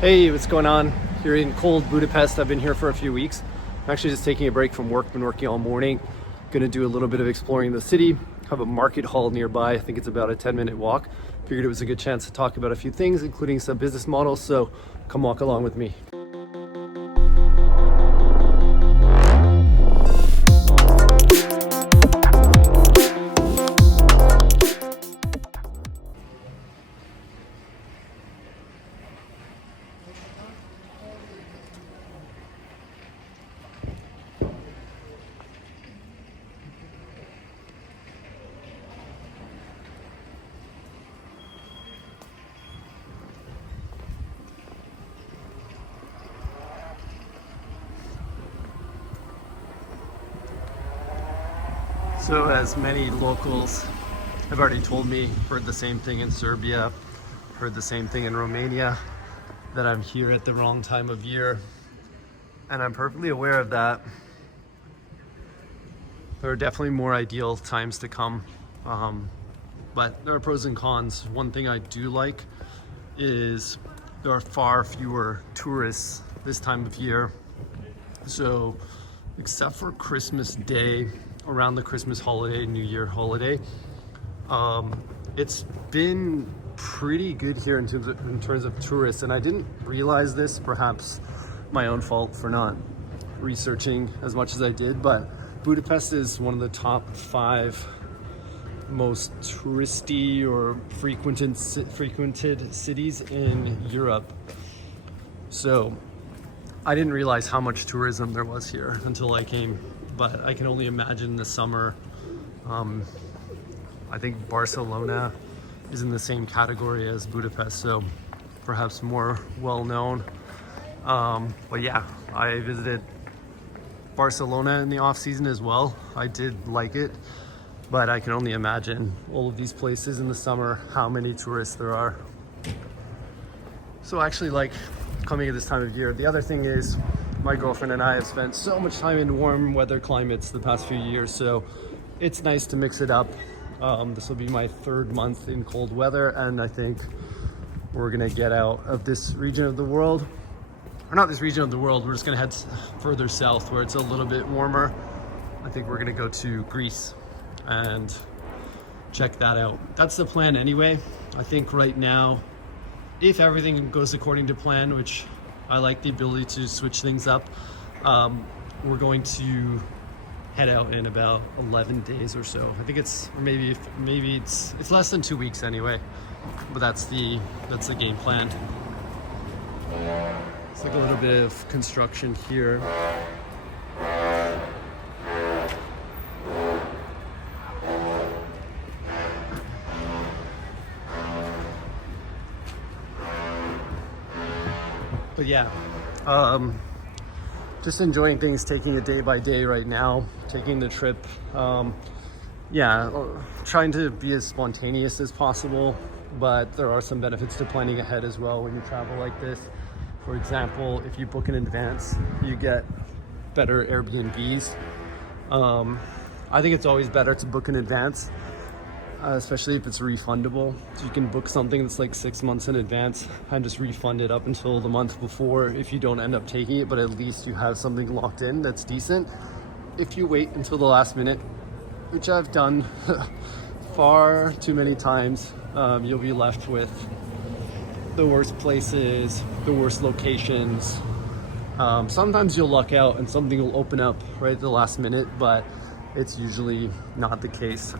Hey, what's going on? Here in cold Budapest. I've been here for a few weeks. I'm actually just taking a break from work. Been working all morning. Gonna do a little bit of exploring the city. Have a market hall nearby. I think it's about a 10-minute walk. Figured it was a good chance to talk about a few things, including some business models. So come walk along with me. So as many locals have already told me, heard the same thing in Serbia, heard the same thing in Romania, that I'm here at the wrong time of year. And I'm perfectly aware of that. There are definitely more ideal times to come. But there are pros and cons. One thing I do like is there are far fewer tourists this time of year. So except for Christmas Day, around the Christmas holiday, New Year holiday, it's been pretty good here in terms of tourists. And I didn't realize this, perhaps my own fault for not researching as much as I did, but Budapest is one of the top 5 most touristy or frequented cities in Europe. So I didn't realize how much tourism there was here until I came, but I can only imagine the summer. I think Barcelona is in the same category as Budapest, so perhaps more well known. But yeah, I visited Barcelona in the off season as well. I did like it, but I can only imagine all of these places in the summer, how many tourists there are. So I actually like coming at this time of year. The other thing is my girlfriend and I have spent so much time in warm weather climates the past few years, so it's nice to mix it up. This will be my 3rd month in cold weather, and I think we're gonna get out of this region of the world. Or not this region of the world, we're just gonna head further south where it's a little bit warmer. I think we're gonna go to Greece and check that out. That's the plan anyway. I think right now, if everything goes according to plan, which I like the ability to switch things up, we're going to head out in about 11 days or so. I think it's, or maybe it's less than 2 weeks anyway, but that's the game plan. It's like a little bit of construction here. But yeah, just enjoying things, taking it day by day right now, taking the trip. Yeah, trying to be as spontaneous as possible, but there are some benefits to planning ahead as well when you travel like this. For example, if you book in advance, you get better Airbnbs. I think it's always better to book in advance, especially if it's refundable. So you can book something that's like 6 months in advance and just refund it up until the month before if you don't end up taking it, but at least you have something locked in that's decent. If you wait until the last minute, which I've done far too many times, you'll be left with the worst places, the worst locations. Sometimes you'll luck out and something will open up right at the last minute, but it's usually not the case.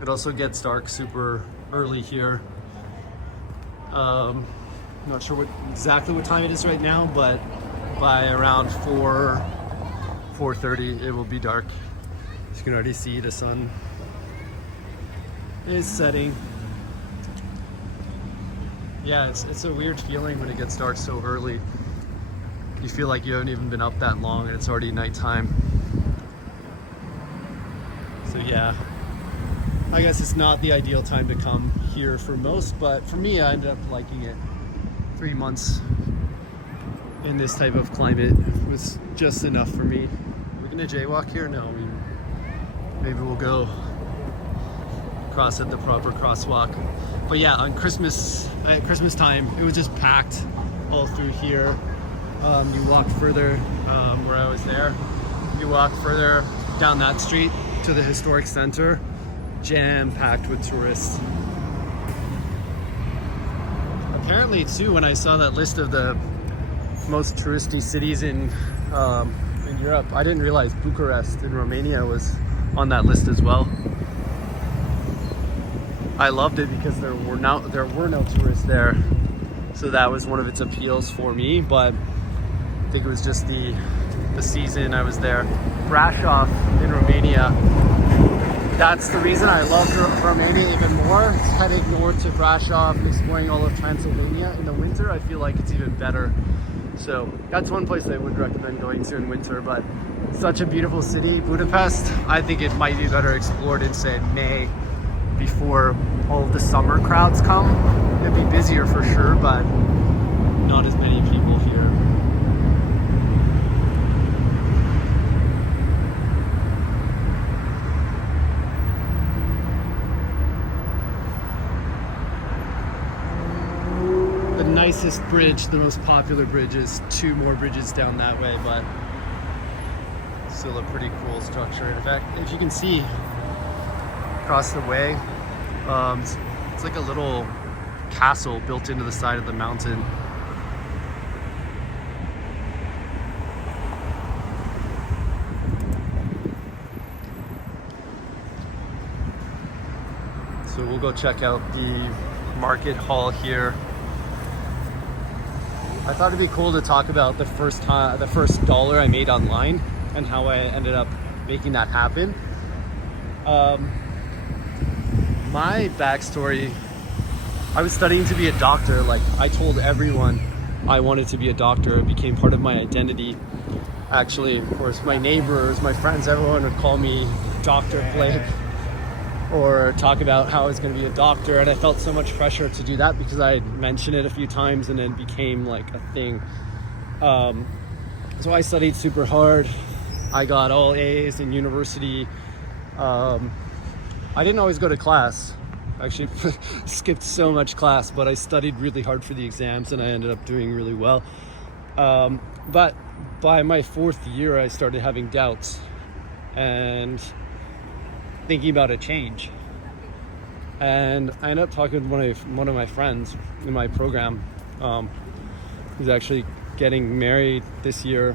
It also gets dark super early here. Not sure exactly what time it is right now, but by around 4:30 it will be dark. You can already see the sun is setting. Yeah, it's a weird feeling when it gets dark so early. You feel like you haven't even been up that long and it's already nighttime. So yeah, I guess it's not the ideal time to come here for most, but for me, I ended up liking it. 3 months in this type of climate was just enough for me. We're gonna jaywalk here? No, maybe we'll go cross at the proper crosswalk. But yeah, on Christmas, at Christmas time, it was just packed all through here. You walk further, where I was there, you walk further down that street to the historic center, jam-packed with tourists. Apparently too, when I saw that list of the most touristy cities in Europe, I didn't realize Bucharest in Romania was on that list as well. I loved it because there were no tourists there, so that was one of its appeals for me. But I think it was just the season I was there. Brasov in Romania, that's the reason I loved Romania even more. Heading north to Brasov and exploring all of Transylvania in the winter, I feel like it's even better. So that's one place I would recommend going to in winter. But such a beautiful city, Budapest. I think it might be better explored in, say, May, before all of the summer crowds come. It'd be busier for sure, but not as many people here. The nicest bridge, the most popular bridge, is 2 more bridges down that way, but still a pretty cool structure. In fact, if you can see across the way, it's like a little castle built into the side of the mountain. So we'll go check out the market hall here. I thought it'd be cool to talk about the first dollar I made online and how I ended up making that happen. My backstory, I was studying to be a doctor. Like, I told everyone I wanted to be a doctor. It became part of my identity. Actually, of course, my neighbors, my friends, everyone would call me Dr. Blake or talk about how I was going to be a doctor. And I felt so much pressure to do that because I had mentioned it a few times and it became like a thing. So I studied super hard. I got all A's in university. I didn't always go to class. I actually skipped so much class, but I studied really hard for the exams and I ended up doing really well. But by my 4th year, I started having doubts and thinking about a change. And I ended up talking with one of my friends in my program, who's actually getting married this year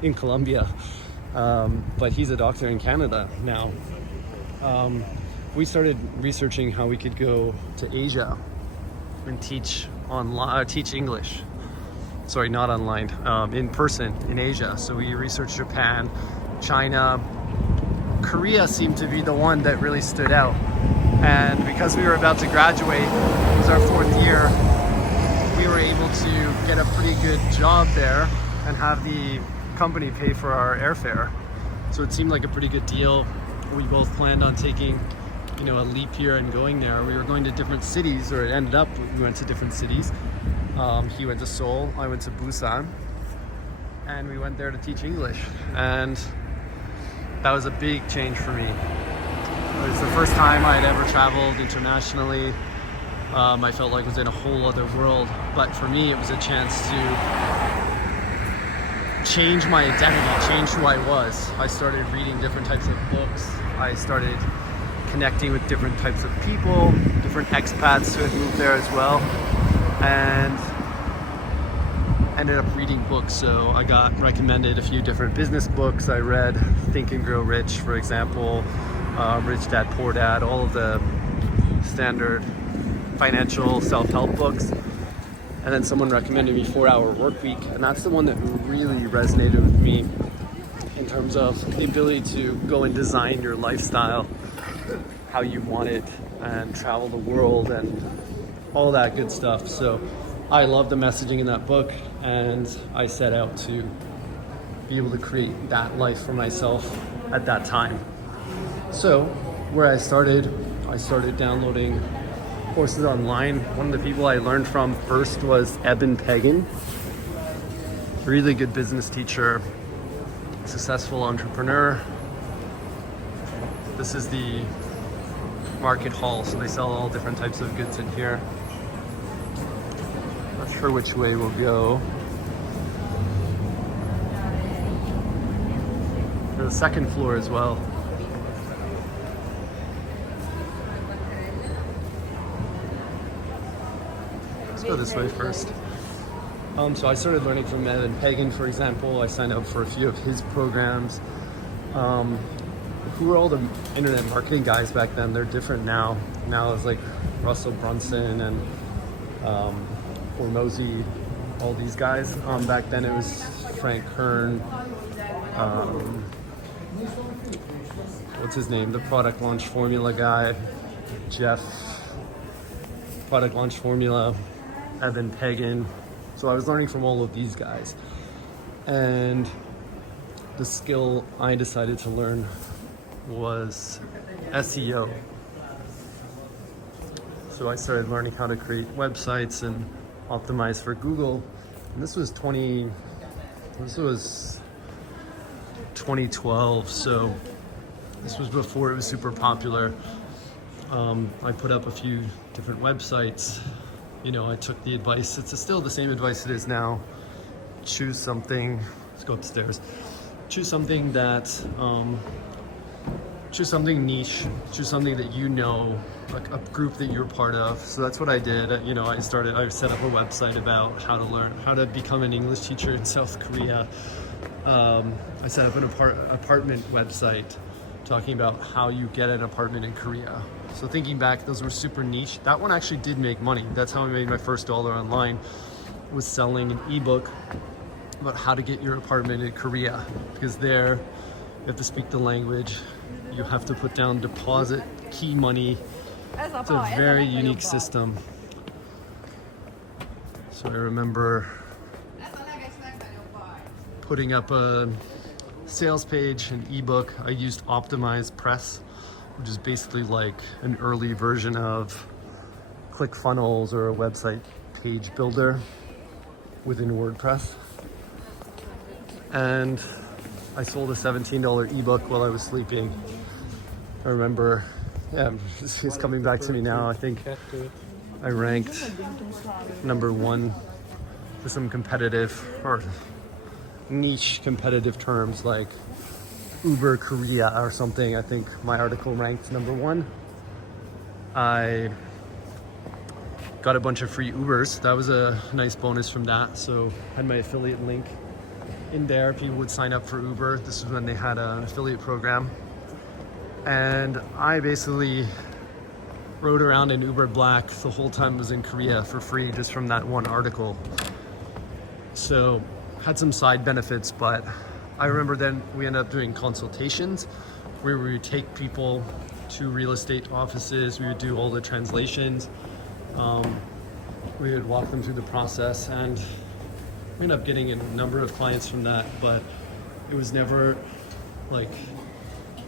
in Colombia. But he's a doctor in Canada now. We started researching how we could go to Asia and teach English. Sorry, not online, in person in Asia. So we researched Japan, China, Korea seemed to be the one that really stood out. And because we were about to graduate, it was our 4th year, we were able to get a pretty good job there and have the company pay for our airfare. So it seemed like a pretty good deal. We both planned on taking, a leap year and going there. We were going to different cities, or it ended up we went to different cities. He went to Seoul, I went to Busan, and we went there to teach English. And that was a big change for me. It was the first time I had ever traveled internationally. I felt like I was in a whole other world. But for me, it was a chance to change my identity, change who I was. I started reading different types of books. I started connecting with different types of people, different expats who had moved there as well, and ended up reading books. So I got recommended a few different business books. I read Think and Grow Rich, for example, Rich Dad, Poor Dad, all of the standard financial self-help books. And then someone recommended me 4-Hour Workweek, and that's the one that really resonated with me in terms of the ability to go and design your lifestyle how you want it and travel the world and all that good stuff. So I love the messaging in that book, and I set out to be able to create that life for myself at that time. So where I started downloading courses online. One of the people I learned from first was Eben Pagan, really good business teacher, successful entrepreneur. This is the market hall, so they sell all different types of goods in here. Not sure which way we'll go. There's a second floor as well. Let's go this way first. So I started learning from Evan Pagan, for example. I signed up for a few of his programs. Who were all the internet marketing guys back then? They're different now. Now it's like Russell Brunson and Hormozy, all these guys. Back then it was Frank Kern. What's his name? The product launch formula guy. Jeff. Product launch formula. Evan Pagan. So I was learning from all of these guys. And the skill I decided to learn was SEO. So I started learning how to create websites and optimize for Google. And this was 2012, so this was before it was super popular. I put up a few different websites. You know, I took the advice. It's still the same advice it is now. Choose something. Let's go upstairs. Choose something that, choose something niche. Choose something that you know, like a group that you're part of. So that's what I did. You know, I set up a website about how to become an English teacher in South Korea. I set up an apartment website talking about how you get an apartment in Korea. So thinking back, those were super niche. That one actually did make money. That's how I made my first dollar online, was selling an ebook about how to get your apartment in Korea. Because there, you have to speak the language, you have to put down deposit, key money. It's a very unique system. So I remember putting up a sales page, an ebook. I used Optimized Press, which is basically like an early version of ClickFunnels or a website page builder within WordPress. And I sold a $17 ebook while I was sleeping. I remember, yeah, it's coming back to me now. I think I ranked #1 for some competitive or niche competitive terms like Uber Korea or something. I think my article ranked #1. I got a bunch of free Ubers. That was a nice bonus from that. So I had my affiliate link in there. People would sign up for Uber. This was when they had an affiliate program. And I basically rode around in Uber Black the whole time I was in Korea for free just from that one article. So had some side benefits, but I remember then we ended up doing consultations where we would take people to real estate offices. We would do all the translations. We would walk them through the process, and we ended up getting a number of clients from that, but it was never like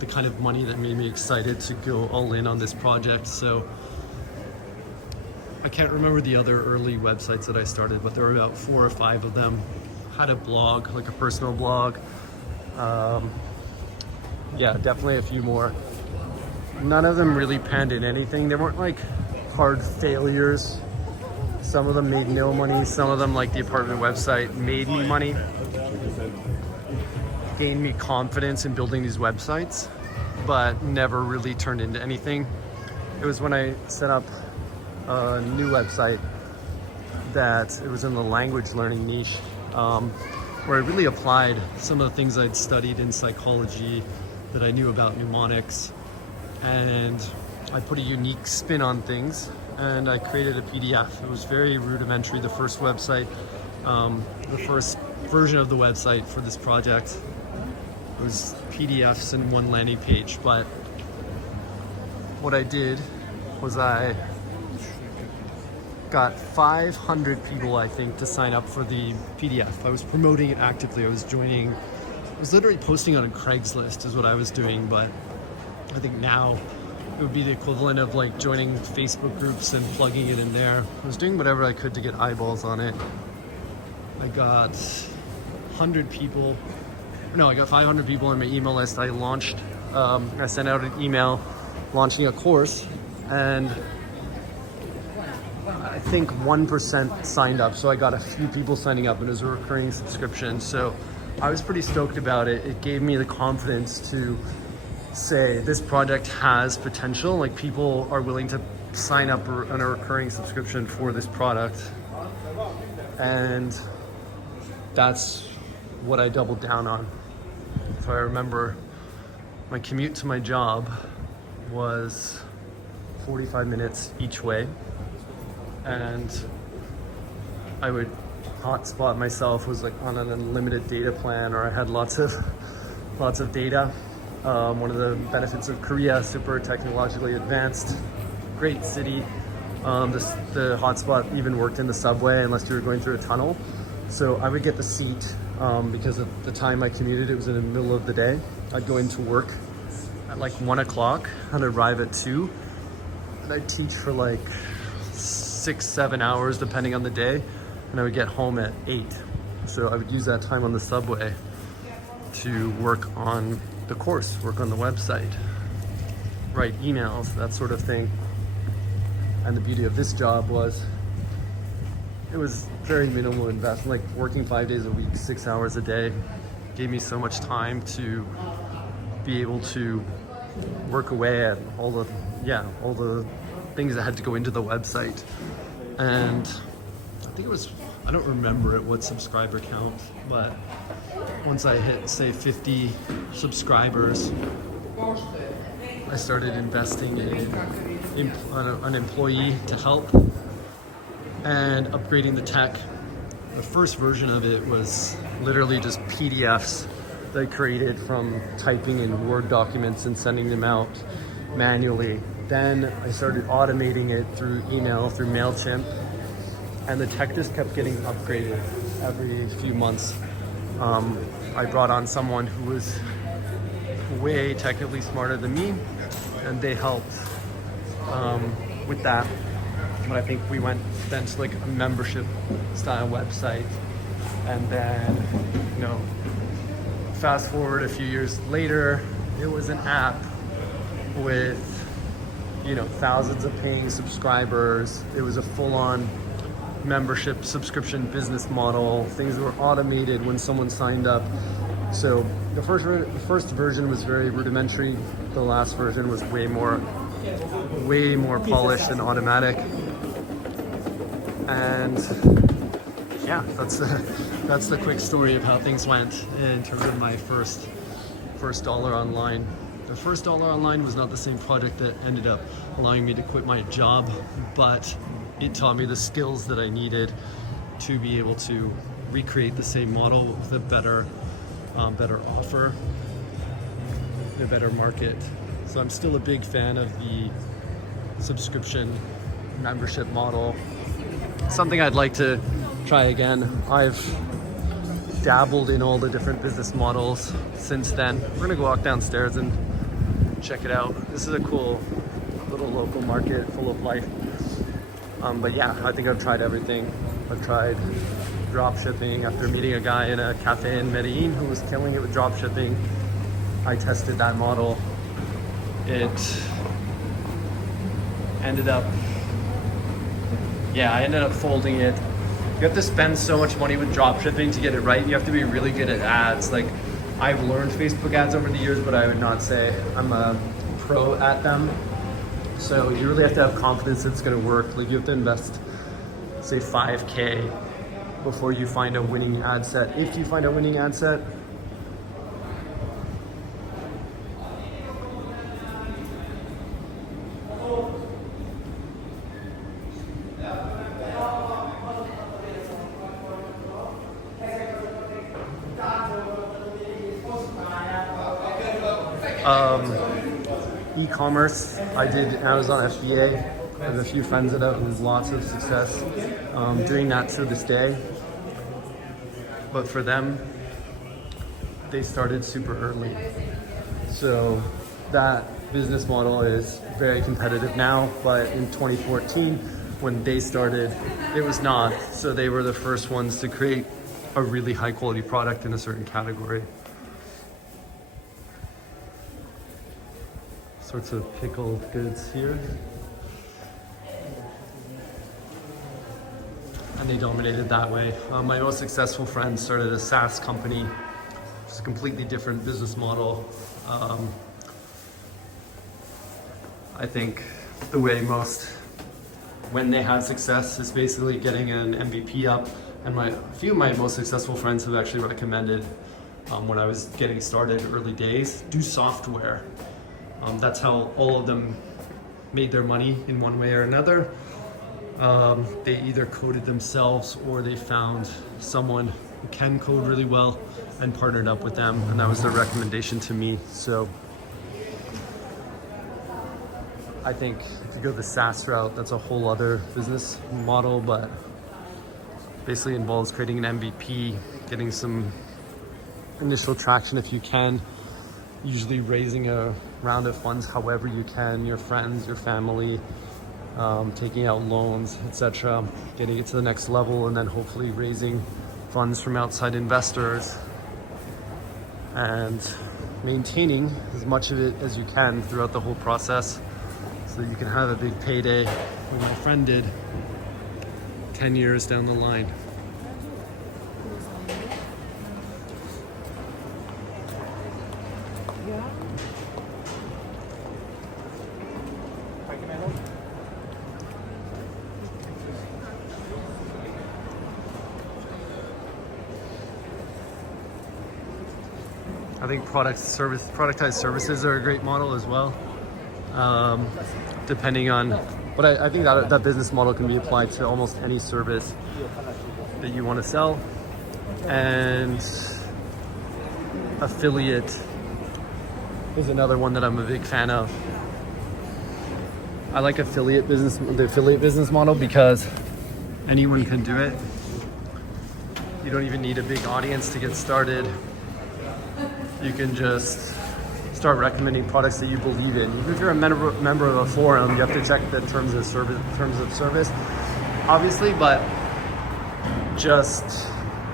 the kind of money that made me excited to go all in on this project. So I can't remember the other early websites that I started, but there were about 4 or 5 of them. Had a blog, like a personal blog. Yeah, definitely a few more. None of them really panned in anything. They weren't like hard failures. Some of them made no money. Some of them, like the apartment website, made me money. Gained me confidence in building these websites, but never really turned into anything. It was when I set up a new website that it was in the language learning niche, where I really applied some of the things I'd studied in psychology that I knew about mnemonics, and I put a unique spin on things, and I created a PDF. It was very rudimentary, the first website, the first version of the website for this project. It was PDFs and one landing page, but what I did was I got 500 people, I think, to sign up for the PDF. I was promoting it actively. I was literally posting on a Craigslist is what I was doing, but I think now it would be the equivalent of like joining Facebook groups and plugging it in there. I was doing whatever I could to get eyeballs on it. I got 100 people. No, I got 500 people on my email list. I launched, I sent out an email launching a course and I think 1% signed up. So I got a few people signing up, and it was a recurring subscription. So I was pretty stoked about it. It gave me the confidence to say this project has potential. Like, people are willing to sign up on a recurring subscription for this product. And that's what I doubled down on. So I remember my commute to my job was 45 minutes each way. And I would hotspot myself, was like on an unlimited data plan, or I had lots of data. One of the benefits of Korea, super technologically advanced, great city. The hotspot even worked in the subway unless you were going through a tunnel. So I would get the seat because at the time I commuted, it was in the middle of the day. I'd go into work at like 1 o'clock and arrive at 2. And I'd teach for like 6-7 hours depending on the day, and I would get home at 8. So I would use that time on the subway to work on the course, work on the website, write emails, that sort of thing. And the beauty of this job was it was very minimal investment. Like, working 5 days a week, 6 hours a day, gave me so much time to be able to work away at all the things that had to go into the website. And I think it was, I don't remember at what subscriber count, but once I hit, say, 50 subscribers, I started investing in an employee to help and upgrading the tech. The first version of it was literally just PDFs that I created from typing in Word documents and sending them out manually. Then I started automating it through email, through MailChimp, and the tech just kept getting upgraded every few months. I brought on someone who was way technically smarter than me, and they helped with that. But I think we went then to like a membership style website, and then, fast forward a few years later, it was an app with thousands of paying subscribers. It was a full-on membership subscription business model. Things were automated when someone signed up. So the first version was very rudimentary. The last version was way more polished and automatic. And yeah, that's the quick story of how things went in terms of my first dollar online. The first dollar online was not the same project that ended up allowing me to quit my job, but it taught me the skills that I needed to be able to recreate the same model with a better offer, a better market. So I'm still a big fan of the subscription membership model. Something I'd like to try again. I've dabbled in all the different business models since then. We're gonna go walk downstairs and check it out. This is a cool little local market full of life. But yeah, I think I've tried everything. I've tried drop shipping after meeting a guy in a cafe in Medellin who was killing it with drop shipping. I tested that model. It ended up, I ended up folding it. You have to spend so much money with drop shipping to get it right. You have to be really good at ads. Like, I've learned Facebook ads over the years, but I would not say I'm a pro at them. So you really have to have confidence it's going to work. Like, you have to invest, say, $5K before you find a winning ad set. If you find a winning ad set, e-commerce, I did Amazon FBA. I have a few friends that have lots of success doing that to this day. But for them, they started super early. So that business model is very competitive now, but in 2014, when they started, it was not. So they were the first ones to create a really high quality product in a certain category. Sorts of pickled goods here. and they dominated that way. My most successful friend started a SaaS company. It's a completely different business model. I think the way most, when they have success, is basically getting an MVP up. And a few of my most successful friends have actually recommended, when I was getting started early days, do software. That's how all of them made their money in one way or another. They either coded themselves or they found someone who can code really well and partnered up with them, and that was their recommendation to me. So I think if you go the SaaS route, that's a whole other business model, but basically involves creating an MVP, getting some initial traction if you can, usually raising a round of funds however you can, your friends, your family, taking out loans, etc., getting it to the next level, and then hopefully raising funds from outside investors and maintaining as much of it as you can throughout the whole process so that you can have a big payday, like my friend did 10 years down the line. I think productized services are a great model as well. Depending on, but I think that business model can be applied to almost any service that you want to sell. And affiliate is another one that I'm a big fan of. I like the affiliate business model because anyone can do it. You don't even need a big audience to get started. You can just start recommending products that you believe in. Even if you're a member of a forum, you have to check the terms of service, obviously, but just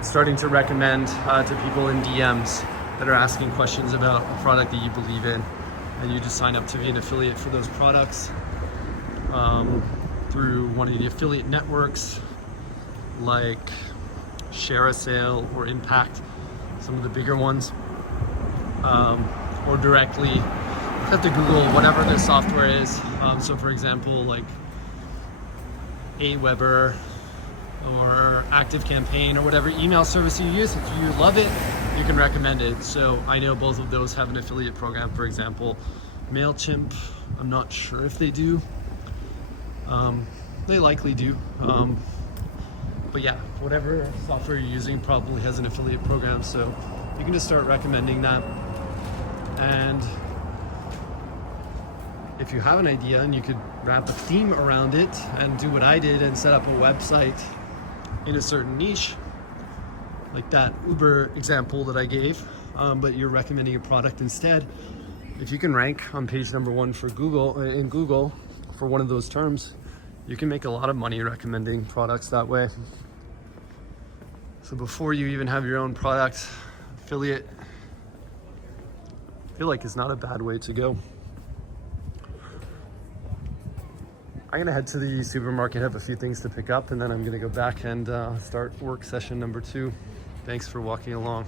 starting to recommend to people in DMs that are asking questions about a product that you believe in, and you just sign up to be an affiliate for those products through one of the affiliate networks like Share a Sale or Impact, some of the bigger ones. Or directly have to Google whatever the software is. So for example, like Aweber or ActiveCampaign or whatever email service you use, if you love it, you can recommend it. So I know both of those have an affiliate program. For example, MailChimp, I'm not sure if they do. They likely do. But yeah, whatever software you're using probably has an affiliate program. So you can just start recommending that. And if you have an idea and you could wrap a theme around it and do what I did and set up a website in a certain niche, like that Uber example that I gave, but you're recommending a product instead. If you can rank on page number 1 for Google, in Google, for one of those terms, you can make a lot of money recommending products that way. So before you even have your own product, affiliate, I feel like it's not a bad way to go. I'm gonna head to the supermarket, have a few things to pick up, and then I'm gonna go back and start work session number 2. Thanks for walking along.